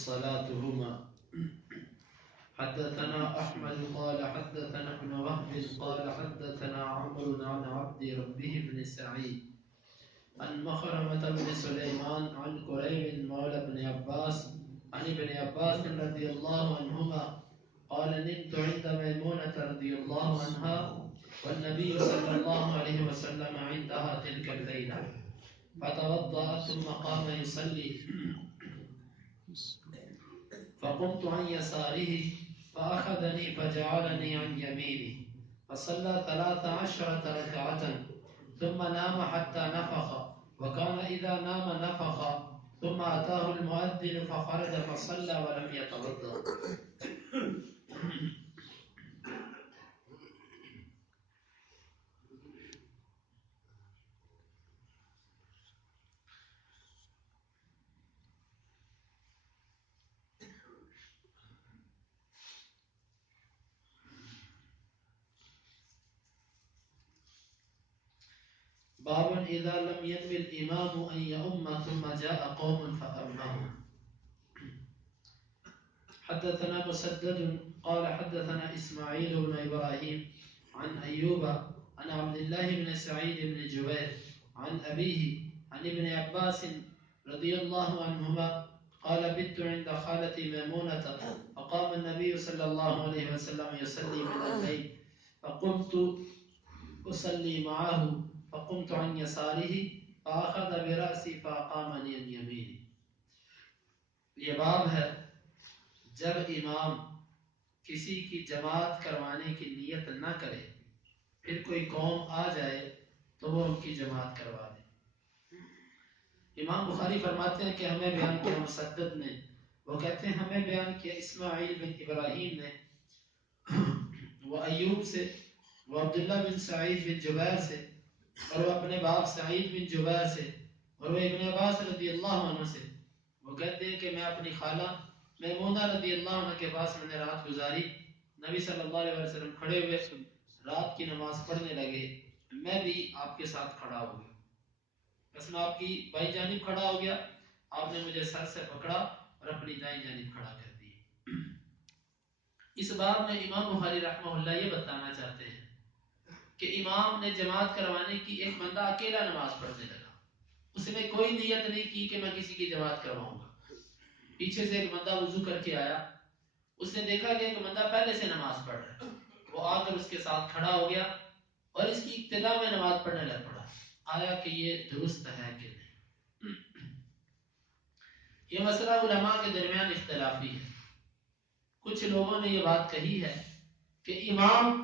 صلاتهما. حدثنا أحمد قال حدثنا ابن وهب قال حدثنا عمرو عن عبد ربه بن سعيد عن مخرمة بن سليمان عن كريب مولى بن عباس عن ابن عباس رضي الله عنهما قال نمت عند ميمونة رضي الله عنها والنبي صلى الله عليه وسلم عندها تلك الليلة فتوضأ ثم قام يصلي فقمت عن يساره فأخذني فجعلني عن يمينه فصلى 13 ركعة ثم نام حتى نفخ وكان إذا نام نفخ ثم أتاه المؤذن فخرج فصلى ولم يتوضأ. باب إذا لم ينوي الإمام أن يؤم ثم جاء قوم فأمه. حدثنا مسدد قال حدثنا إسماعيل بن إبراهيم عن أيوب عن عبد الله بن سعيد بن جبير عن أبيه عن ابن عباس رضي الله عنهما قال بت عند خالتي ميمونة فقام النبي صلى الله عليه وسلم يصلي من الليل فقمت أصلي معه فقمت عن يساره فأخذ برأسي فأقامني عن يميني. یہ باب ہے جب امام کسی کی جماعت کروانے کی نیت نہ کرے پھر کوئی قوم آ جائے تو وہ ان کی جماعت کروا دے. امام بخاری فرماتے ہیں کہ ہمیں بیان کیا مسدد نے, وہ کہتے ہیں ہمیں بیان کیا اسماعیل بن ابراہیم نے, وہ ایوب سے, وہ عبداللہ بن سعید بن جبیر سے, اور وہ اپنے باپ سعید بن جبیر سے, اور وہ ابن عباس رضی اللہ عنہ سے. وہ کہتے ہیں کہ میں اپنی خالہ میمونہ رضی اللہ عنہ کے پاس میں نے رات گزاری. نبی صلی اللہ علیہ وسلم کھڑے ہوئے رات کی نماز پڑھنے لگے, میں بھی آپ کے ساتھ کھڑا ہو گیا. بس میں آپ کی بائیں جانب کھڑا ہو گیا, آپ نے مجھے سر سے پکڑا اور اپنی دائیں جانب کھڑا کر دیا. اس باب میں امام بخاری رحمہ اللہ یہ بتانا چاہتے ہیں کہ امام نے جماعت کروانے کی, ایک بندہ اکیلا نماز پڑھنے لگا, اس نے کوئی نیت نہیں کی کہ میں کسی کی جماعت کرواؤں گا. پیچھے سے ایک بندہ وضو کر کے آیا, اس نے دیکھا کہ ایک بندہ پہلے سے نماز پڑھ رہا ہے, وہ آ کر اس کے ساتھ کھڑا ہو گیا اور اس کی ابتدا میں نماز پڑھنے لگ پڑا. آیا کہ یہ درست ہے کہ نہیں. یہ مسئلہ علماء کے درمیان اختلافی ہے. کچھ لوگوں نے یہ بات کہی ہے کہ امام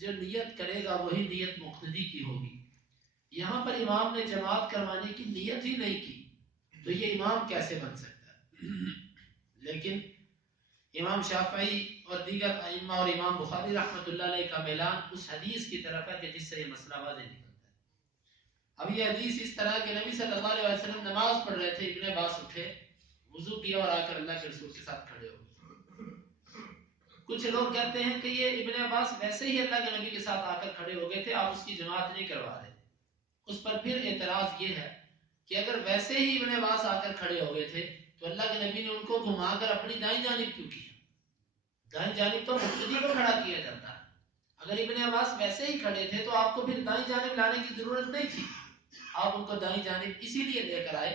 جو نیت کرے گا وہی نیت مقتدی کی ہوگی. یہاں پر امام نے جماعت کروانے کی نیت ہی نہیں کی تو یہ امام کیسے بن سکتا ہے. لیکن امام شافعی اور دیگر ائمہ اور امام بخاری رحمۃ اللہ علیہ کا میلان اس حدیث کی طرف ہے کہ جس سے یہ مسئلہ واضح نکلتا ہے. اب یہ حدیث اس طرح کہ نبی صلی اللہ علیہ وسلم نماز پڑھ رہے تھے, ابن عباس اٹھے, وضو کیا اور آ کر اللہ کے رسول کے ساتھ کھڑے ہو گئے. کچھ لوگ کہتے ہیں کہ یہ ابن عباس ویسے ہی اللہ کے نبی کے ساتھ آ کر کھڑے ہو گئے تھے, آپ اس کی جماعت نہیں کروا رہے. اس پر پھر اعتراض یہ ہے کہ اگر ویسے ہی ابن عباس آ کر کھڑے ہو گئے تھے تو اللہ کے نبی نے ان کو گھما کر اپنی دائیں جانب کیوں کیا؟ دائیں جانب تو مقتدی کو کھڑا کیا جاتا ہے. اگر ابن عباس ویسے ہی کھڑے تھے تو آپ کو پھر دائیں جانب لانے کی ضرورت نہیں تھی. آپ ان کو دائیں جانب اسی لیے لے کر آئے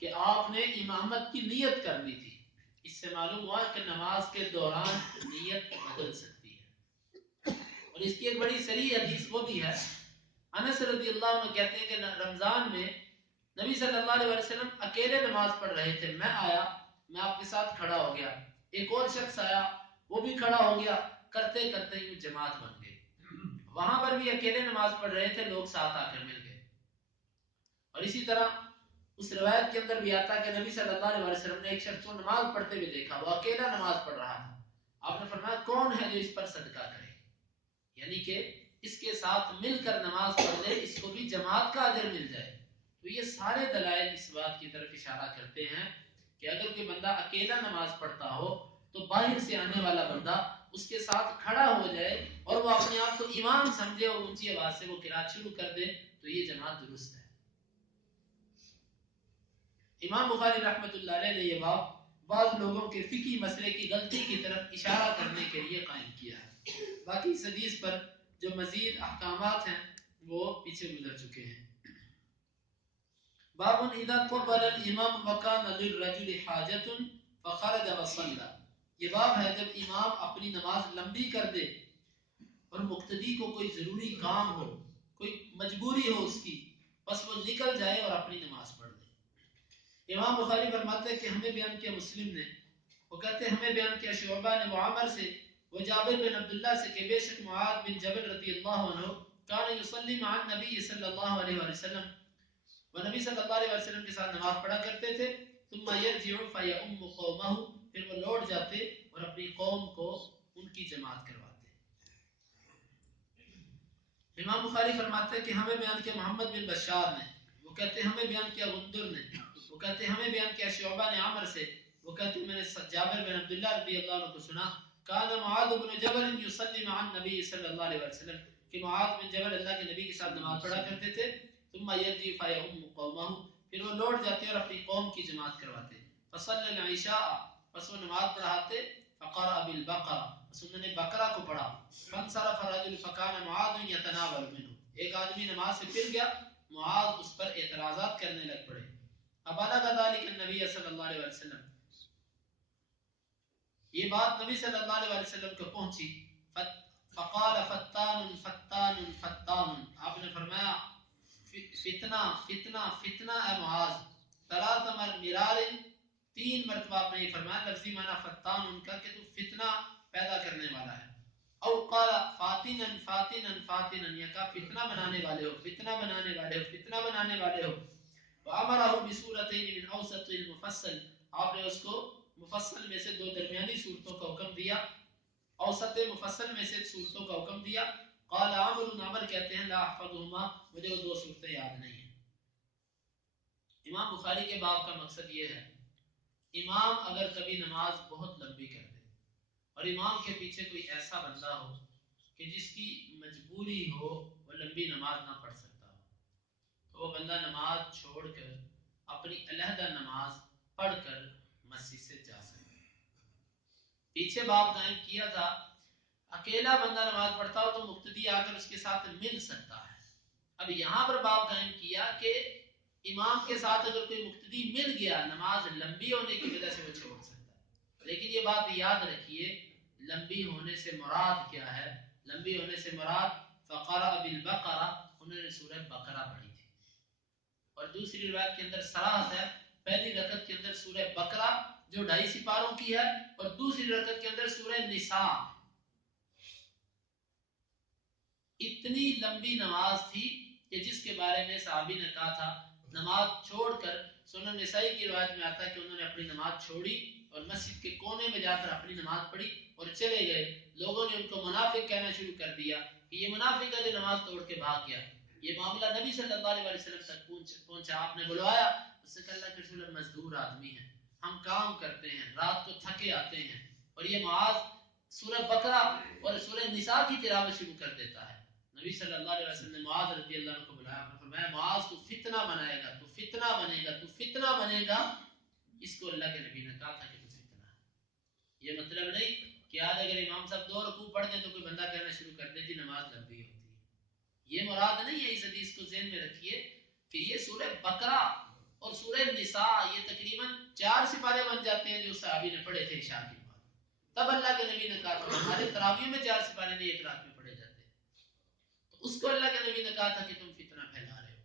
کہ آپ نے امامت کی نیت کرنی تھی. اس سے معلوم ہوا کہ نماز کے دوران نیت بدل سکتی ہے. اور اس کی ایک بڑی صریح حدیث وہ بھی ہے. انس رضی اللہ عنہ کہتے ہیں کہ رمضان میں نبی صلی اللہ علیہ وسلم اکیلے نماز پڑھ رہے تھے, میں آیا, میں آپ کے ساتھ کھڑا ہو گیا, ایک اور شخص آیا وہ بھی کھڑا ہو گیا, کرتے کرتے یہ جماعت بن گئی. وہاں پر بھی اکیلے نماز پڑھ رہے تھے, لوگ ساتھ آ کر مل گئے. اور اسی طرح اس روایت کے اندر بھی آتا ہے کہ نبی صلی اللہ علیہ وسلم نے ایک شخص کو نماز پڑھتے ہوئے دیکھا, وہ اکیلا نماز پڑھ رہا تھا. آپ نے فرمایا کون ہے جو اس پر صدقہ کرے, یعنی کہ اس کے ساتھ مل کر نماز پڑھ لے, اس کو بھی جماعت کا اجر مل جائے. تو یہ سارے دلائل اس بات کی طرف اشارہ کرتے ہیں کہ اگر کوئی بندہ اکیلا نماز پڑھتا ہو تو باہر سے آنے والا بندہ اس کے ساتھ کھڑا ہو جائے اور وہ اپنے آپ کو امام سمجھے اور اونچی آواز سے وہ قرات شروع کر دے تو یہ جماعت درست ہے. امام بخاری رحمۃ اللہ علیہ نے یہ باب بعض لوگوں کے فقہی مسئلے کی غلطی کی طرف اشارہ کرنے کے لیے قائم کیا ہے. باقی اس حدیث پر جو مزید احکامات ہیں وہ پیچھے گزر چکے ہیں. باب اذا قبل الامام وكان للرجل حاجة فخرج وصلى. یہ باب ہے جب امام اپنی نماز لمبی کر دے اور مقتدی کو کوئی ضروری کام ہو، کوئی مجبوری ہو اس کی، بس وہ نکل جائے اور اپنی نماز پڑھ لے. امام بخاری فرماتے ہیں کہ ہمیں بیان کیا مسلم نے، وہ کہتے ہیں ہمیں بیان کیا شعبہ نے معمر سے، وہ جابر بن عبداللہ سے کہ بے شک معاذ بن جبل رضی اللہ عنہ کان یصلی مع النبی صلی اللہ علیہ وسلم، وہ نبی صلی اللہ علیہ وسلم کے ساتھ نماز پڑھا کرتے تھے. ثم يرجع فيؤم قومه، پھر وہ لوٹ جاتے اور اپنی قوم کو ان کی جماعت کرواتے. امام بخاری فرماتے ہیں کہ ہمیں بیان کیا محمد بن بشار نے، وہ کہتے ہیں ہمیں بیان کیا غندر نے، وہ کہتے ہیں ہمیں بیان کیا شعبہ نے عمر سے، وہ کہتے ہیں میں نے جابر بن عبداللہ رضی اللہ عنہ کو سنا کان معاذ بن جبل یصلی مع النبی صلی اللہ علیہ وسلم، کہ معاذ بن جبل اللہ کے نبی کے ساتھ نماز پڑھا کرتے تھے. ثم يرجع فيؤم قومه، پھر وہ لوٹ جاتے اور اپنی قوم کی جماعت کرواتے. فصلى العشاء، پس وہ نماز پڑھاتے. فقرأ بالبقرة، پس انہوں نے بقرہ کو پڑھا. فانصرف الرجل فكان معاذ يتناول منه، ایک آدمی نماز سے پھر گیا، معاذ اس پر اعتراضات کرنے لگ پڑے. فبلغ ذلك النبي صلی اللہ علیہ وسلم، یہ بات نبی صلی اللہ علیہ وسلم کو پہنچی. فقال فتان فتان فتان، آپ نے فرمایا فتنہ فتنہ فتنہ اے معاذ. ثلاث مرار، تین مرتبہ آپ نے یہ فرمایا. لفظی معنی فتان ان کا کہ تو فتنہ پیدا کرنے والا ہے. او قال فاتنا فاتنا فاتنا، یہ کہا فتنہ بنانے والے ہو، فتنہ بنانے والے ہو، فتنہ بنانے والے ہو. وامرہ بسورتین من اوسط المفصل، آپ نے اس کو مفصل میں سے دو درمیانی صورتوں کا حکم دیا، اوسط مفصل میں سے صورتوں کا حکم دیا. قال عامر کہتے ہیں لا احفظهما، مجھے وہ دو صورتیں یاد نہیں ہیں. امام بخاری کے باب کا مقصد یہ ہے، امام اگر کبھی نماز بہت لمبی کر دے اور امام کے پیچھے کوئی ایسا بندہ ہو کہ جس کی مجبوری ہو وہ لمبی نماز نہ پڑھ سکتا ہو، تو وہ بندہ نماز چھوڑ کر اپنی علیحدہ نماز پڑھ کر مسجد سے جا سکتا. پیچھے باب قائم کیا تھا اکیلا بندہ نماز پڑھتا ہو تو مقتدی آ کر اس کے ساتھ مل سکتا ہے. اب یہاں پر باب قائم کیا کہ امام کے ساتھ اگر کوئی مقتدی مل گیا نماز لمبی ہونے کی وجہ سے وہ چھوڑ سکتا ہے. لیکن یہ بات یاد رکھیے لمبی ہونے سے مراد کیا ہے؟ لمبی ہونے سے مراد فقرأ بالبقرہ، انہوں نے سورہ بقرہ پڑھی تھی. اور دوسری روایت کے اندر صراحت ہے پہلی رکعت کے اندر سورہ بقرہ جو 2.5 سپاروں کی ہے اور دوسری رکعت کے اندر سورہ نساء. اتنی لمبی نماز تھی کہ جس کے بارے میں صحابی نے کہا تھا نماز چھوڑ کر، سنن نسائی کی روایت میں آتا ہے کہ انہوں نے اپنی نماز چھوڑی اور مسجد کے کونے میں جا کر اپنی نماز پڑھی اور چلے گئے. لوگوں نے ان کو منافق کہنا شروع کر دیا کہ یہ منافق ہے جو نماز توڑ کے بھاگ گیا. یہ معاملہ نبی صلی اللہ علیہ وسلم تک پہنچا. آپ نے بلوایا، اس سے کہ اللہ کے رسول مزدور آدمی ہیں، ہم کام کرتے ہیں، رات کو تھکے آتے ہیں، اور یہ معاذ سورہ بقرہ اور سورہ نساء کی تلاوت شروع کر دیتا ہے. نبی صلی اللہ علیہ وسلم نے معاذ رضی اللہ عنہ کو بلایا، آپ نے فرمایا معاذ تو فتنہ بنائے گا، تو فتنہ بنے گا، تو فتنہ بنے گا. اس کو اللہ کے نبی نے کہا تھا کہ تو فتنہ ہے. یہ مطلب نہیں کہ آج اگر امام صاحب 2 رکوع پڑھ دیں تو کوئی بندہ کہنا شروع کر دے جی نماز لمبی ہوتی ہے. یہ مراد نہیں ہے. اس حدیث کو ذہن میں رکھیے کہ یہ سورہ بقرہ اور سورہ نساء یہ تقریباً 4 سپارے بن جاتے ہیں جو صحابی نے پڑھے تھے عشاء کے بعد. تب اللہ کے نبی نے کہا تھا ہمارے تراویح میں 4 سپارے نہیں ایک رات میں پڑھے جاتے. اس کو اللہ کے نبی نے کہا تھا کہ تم فتنہ پھیلا رہے ہو.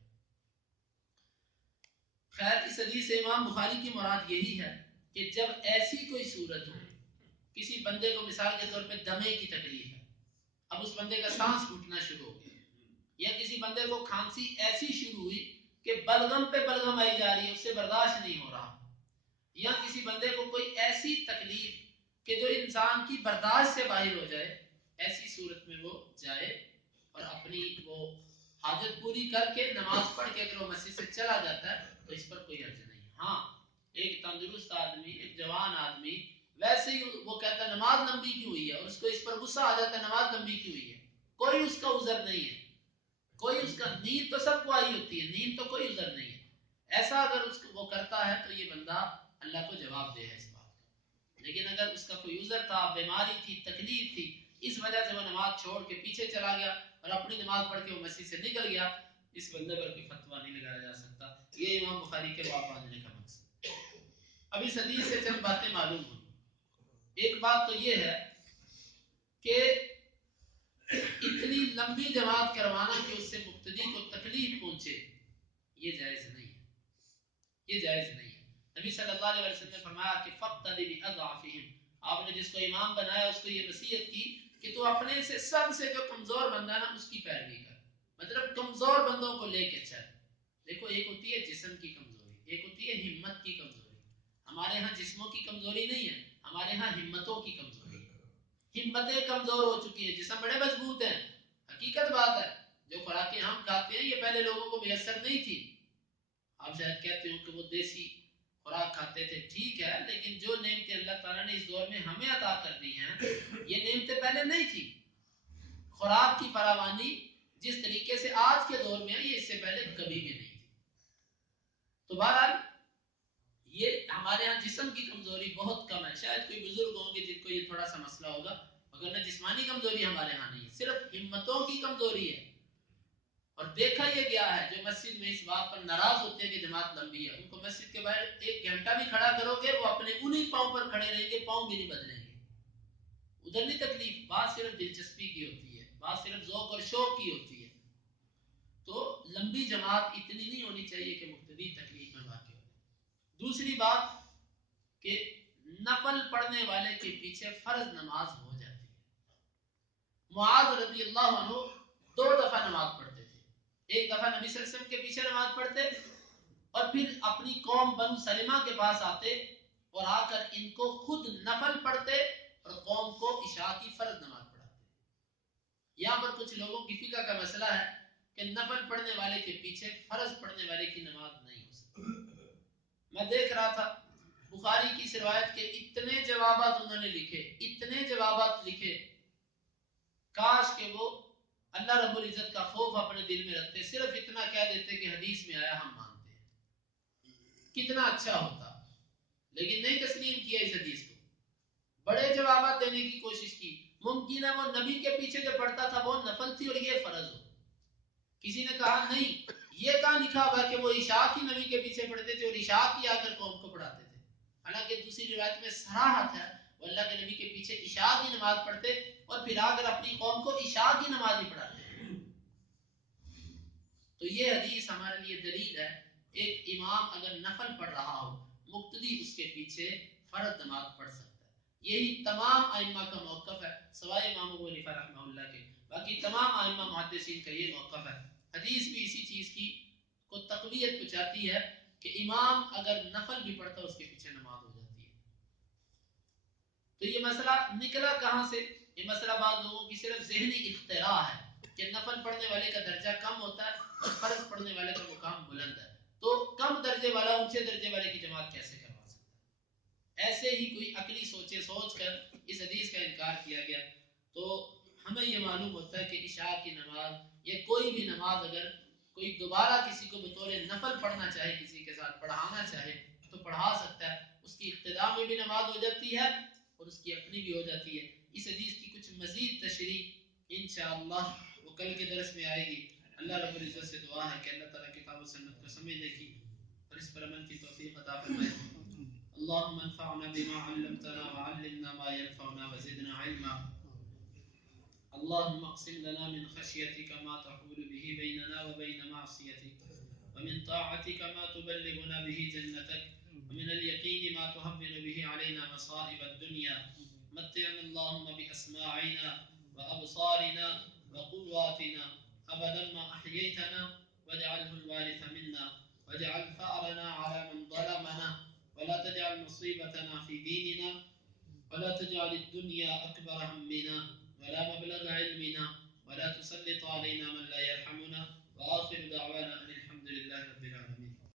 خیر اس حدیث سے امام بخاری کی مراد یہی ہے کہ جب ایسی کوئی صورت ہو، کسی بندے کو مثال کے طور پہ دمے کی تکلیف ہے، اب اس بندے کا سانس گھٹنا شروع ہو گیا، یا کسی بندے کو کھانسی ایسی شروع ہوئی کہ بلغم پہ بلغم آئی جا رہی ہے، اس سے برداشت نہیں ہو رہا، یا کسی بندے کو کوئی ایسی تکلیف کہ جو انسان کی برداشت سے باہر ہو جائے، ایسی صورت میں وہ جائے اور اپنی وہ حاجت پوری کر کے نماز پڑھ کے اگر وہ مسجد سے چلا جاتا ہے تو اس پر کوئی حرج نہیں. ہاں ایک تندرست آدمی، ایک جوان آدمی ویسے ہی وہ کہتا ہے نماز لمبی کیوں ہوئی ہے اور اس کو اس پر غصہ آ جاتا ہے نماز لمبی کیوں ہوئی ہے، کوئی اس کا عذر نہیں ہے. کوئی اس کا نیند تو سب کو آئی ہوتی ہے، نیند تو کوئی عذر نہیں ہے. ایسا اگر اس کو وہ کرتا ہے تو یہ بندہ اللہ کو جواب دے ہے اس بات کا. لیکن اگر اس کا کوئی عذر تھا، بیماری تھی، تکلیف تھی، اس وجہ سے وہ نماز چھوڑ کے پیچھے چلا گیا اور اپنی نماز پڑھ کے وہ مسجد سے نکل گیا، اس بندے پر کوئی فتویٰ نہیں لگایا جا سکتا. یہ امام بخاری کے باب باندھنے کا مقصد. اب اس حدیث سے چند باتیں معلوم ہوئی. ایک بات تو یہ ہے کہ اتنی لمبی جماعت کروانا کہ اس سے مقتدی کو تکلیف پہنچے، یہ جائز نہیں ہے. یہ جائز نہیں ہے. نبی صلی اللہ علیہ وسلم نے فرمایا کہ فقتدی باضعفہم، آپ نے جس کو امام بنایا اس کو یہ نصیحت کی کہ تو اپنے سے سب سے جو کمزور بندہ ہے نا اس کی پیروی کر، مطلب کمزور بندوں کو لے کے چل. دیکھو ایک ہوتی ہے جسم کی کمزوری، ایک ہوتی ہے ہمت کی کمزوری. ہمارے ہاں جسموں کی کمزوری نہیں ہے، ہمارے ہاں ہمتوں کی کمزوری. ہمتیں کمزور ہو چکی ہیں، جسم بڑے مضبوط ہیں. حقیقت بات ہے جو خوراکیں ہم کھاتے ہیں یہ پہلے لوگوں کو میسر نہیں تھی. آپ شاید کہتے ہو کہ وہ دیسی خوراک کھاتے تھے، ٹھیک ہے، لیکن جو نعمتیں اللہ تعالیٰ نے اس دور میں ہمیں عطا کر دی ہیں یہ نعمتیں پہلے نہیں تھی. خوراک کی فراوانی جس طریقے سے آج کے دور میں ہے یہ اس سے پہلے کبھی بھی نہیں تھی. تو بہرحال یہ ہمارے ہاں جسم کی کمزوری بہت کم ہے. شاید کوئی بزرگ ہوں گے جن کو یہ تھوڑا سا مسئلہ ہوگا، مگر نہ جسمانی کمزوری ہمارے ہاں نہیں ہے، صرف ہمتوں کی کمزوری ہے. اور دیکھا یہ گیا ہے جو مسجد میں اس بات پر ناراض ہوتے ہیں کہ جماعت لمبی ہے، ان کو مسجد کے باہر 1 گھنٹہ بھی کھڑا کرو گے وہ اپنے انہی پاؤں پر کھڑے رہیں گے، پاؤں بھی نہیں بدلیں گے. ادھر نہیں تکلیف، بات صرف دلچسپی کی ہوتی ہے، بات صرف ذوق اور شوق کی ہوتی ہے. تو لمبی جماعت اتنی نہیں ہونی چاہیے کہ مقتدی تکلیف میں واقع ہو. دوسری بات کہ نفل پڑھنے والے کے پیچھے فرض نماز ہو جاتی ہے. معاذ رضی اللہ عنہ 2 دفعہ نماز پڑھتے تھے. ایک دفعہ نبی صلی اللہ علیہ وسلم کے پیچھے نماز پڑھتے اور پھر اپنی قوم بنو سلمہ کے پاس آتے اور آ کر ان کو خود نفل پڑھتے اور قوم کو عشاء کی فرض نماز پڑھاتے. یہاں پر کچھ لوگوں کی فقہ کا مسئلہ ہے کہ نفل پڑھنے والے کے پیچھے فرض پڑھنے والے کی نماز نہیں ہو سکتی. میں دیکھ رہا تھا بخاری کی اس روایت کے اتنے جوابات انہوں نے لکھے، اتنے جوابات لکھے. کاش کہ وہ اللہ رب العزت کا خوف اپنے دل میں رکھتے، صرف اتنا کہہ دیتے کہ حدیث میں آیا ہم مانتے ہیں، کتنا اچھا ہوتا. لیکن نہیں تسلیم کیا اس حدیث کو، بڑے جوابات دینے کی کوشش کی. ممکن ہے وہ نبی کے پیچھے جو پڑھتا تھا وہ نفل تھی اور یہ فرض ہو. کسی نے کہا نہیں، یہ کہاں لکھا ہوا کہ وہ عشاء کی نبی کے پیچھے پڑھتے تھے اور عشاء کی آ کر قوم کو پڑھاتے تھے. حالانکہ دوسری روایت میں صراحت ہے وہ اللہ کے نبی کے پیچھے عشاء کی نماز پڑھتے اور پھر آ کر اپنی قوم کو عشاء کی نماز ہی پڑھاتے. تو یہ حدیث ہمارے لیے دلیل ہے ایک امام اگر نفل پڑھ رہا ہو مقتدی اس کے پیچھے فرض نماز پڑھ سکتا ہے. یہی تمام ائمہ کا موقف ہے سوائے امام ابو حنیفہ رحمہ اللہ کے، باقی تمام ائمہ محدثین کا یہ موقف ہے. حدیث بھی اسی چیز کی کو تقویت پہنچاتی ہے کہ امام اگر نفل بھی پڑھتا اس کے پیچھے نماز ہو جاتی ہے. تو یہ مسئلہ نکلا کہاں سے؟ یہ مسئلہ بعض لوگوں کی صرف ذہنی اختراع ہے کہ نفل پڑھنے والے کا درجہ کم ہوتا ہے اور فرض پڑھنے والے کا مقام بلند ہے، تو کم درجے والا اونچے درجے والے کی جماعت کیسے کروا سکتا ہے؟ ایسے ہی کوئی عقلی سوچ کر اس حدیث کا انکار کیا گیا. تو ہمیں یہ معلوم ہوتا ہے کہ عشاء کی نماز یا کوئی بھی نماز اگر کوئی دوبارہ کسی کو بطور نفل پڑھنا چاہے، کسی کے ساتھ پڑھانا چاہے تو پڑھا سکتا ہے. اس کی ابتدا میں بھی نماز ہو جاتی ہے اور اس کی اپنی بھی ہو جاتی ہے. اس حدیث کی کچھ مزید تشریح انشاءاللہ وہ کل کے درس میں آئے گی. اللہ رب العزت سے دعا ہے کہ اللہ تعالیٰ کتاب و سنت کو سمجھنے کی اور اس پر عمل کی توفیق عطا فرمائے. اللهم انفعنا بما علمتنا وعلمنا ما ينفعنا وزدنا علما. اللهم اقسم لنا من خشيتك ما تحول به بيننا وبين معصيتك، ومن طاعتك ما تبلغنا به جنتك، ومن اليقين ما تهون به علينا مصائب الدنيا. متعنا اللهم بأسماعنا وأبصارنا وقواتنا أبدا ما أحييتنا، واجعله الوارث منا، واجعل ثأرنا على من ظلمنا، ولا تجعل مصيبتنا في ديننا، ولا تجعل الدنيا أكبر همنا ولا مبلغ علمنا، ولا تسلط علينا من لا يرحمنا. وآخر دعوانا أن الحمد لله رب العالمين.